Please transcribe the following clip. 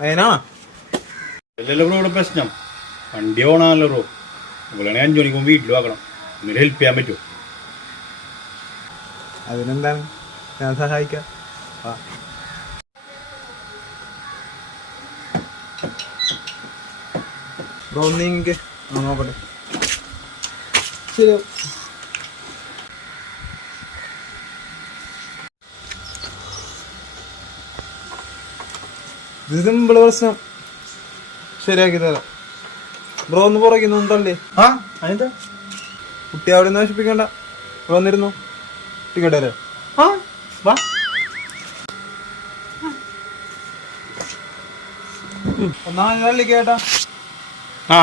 അതിനാണോ? അല്ലല്ലോ ബ്രോ ഇവിടെ പ്രശ്നം. വണ്ടി ഓണാണല്ലോ ബ്രോ. അതുപോലെയാണെങ്കിൽ 5 മണിക്ക് മുമ്പ് വീട്ടിൽ ആക്കണം. എന്നിട്ട് ഹെൽപ്പ് ചെയ്യാൻ പറ്റുമോ? അതിനെന്താണ്, ഞാൻ സഹായിക്കാം. ബ്രോ നീങ്ങ നോക്കട്ടെ. ശരി. ഇത് സിമ്പിള് പ്രശ്നം, ശരിയാക്കി തരാം. ബ്രോ ഒന്ന് പുറകിന്നുണ്ടല്ലേ? അതിന്റെ കുട്ടി അവിടെ നിന്ന് നശിപ്പിക്കണ്ട. ബ്രോ വന്നിരുന്നു ടിക്കറ്റ് അല്ലേ? വാ. ഒന്നാമത് കേട്ടാ. ആ